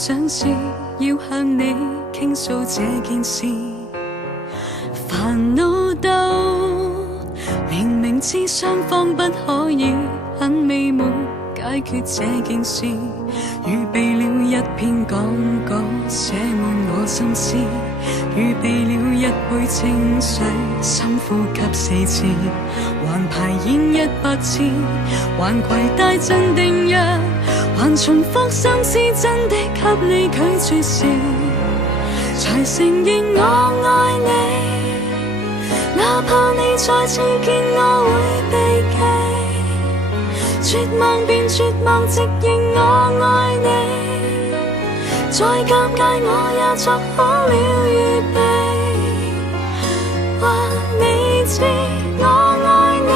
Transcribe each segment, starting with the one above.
想試，要向你傾訴這件事。煩惱到連明知雙方不可以很美滿解決這件事，預備了一篇講稿寫滿我心思，預備了一杯清水深呼吸4次，還排演100次，還攜帶鎮定藥，還重複3次真的給你拒絕時，才承認我愛你，哪怕你再次見我會避忌，絕望便絕望，直認我愛你，再尷尬我也作好了預備，話你知我愛你，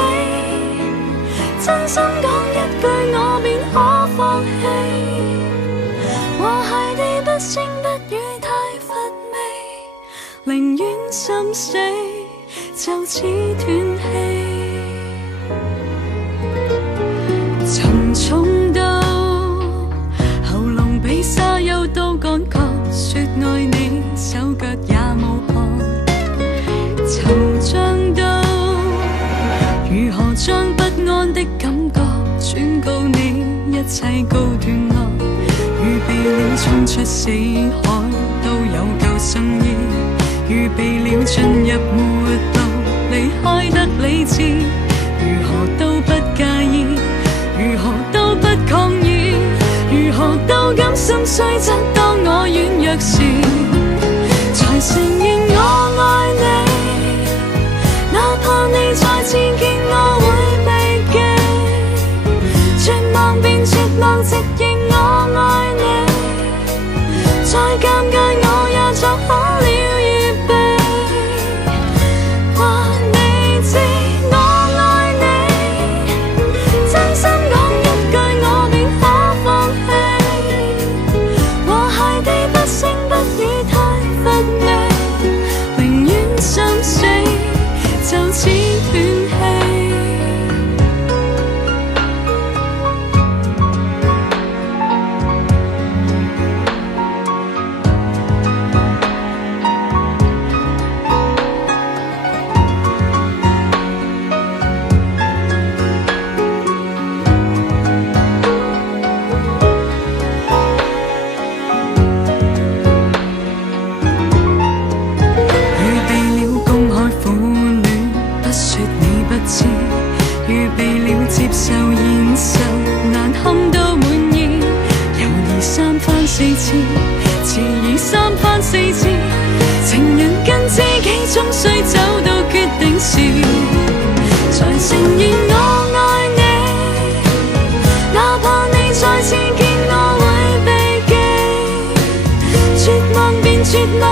真心講一句我便可放棄，和諧地不聲不語太乏味，寧願心死就此斷氣。沉重到喉嚨比沙丘都乾涸，說愛你手腳也無汗，惆悵到如何將不安的感覺轉告你，一切告段落，預備了衝出死海都有救生衣，預備了進入末路離開得理智，如何都不介意，如何都不抗議，如何都甘心雖則當我軟弱時，才承認我愛你，哪怕你再次見我會避忌，絕望便絕望，直認我愛你，再尷尬我也作好了預備，話你知我愛你，真心講一句我便可放棄，和諧地不聲不語太乏味，寧願心死就此斷氣。預備了接受現實難堪都滿意，猶豫3番4次，遲疑3番4次，情人跟知己終須走到決定時，才承認我愛你，哪怕你再次見我會避忌，絕望便絕望。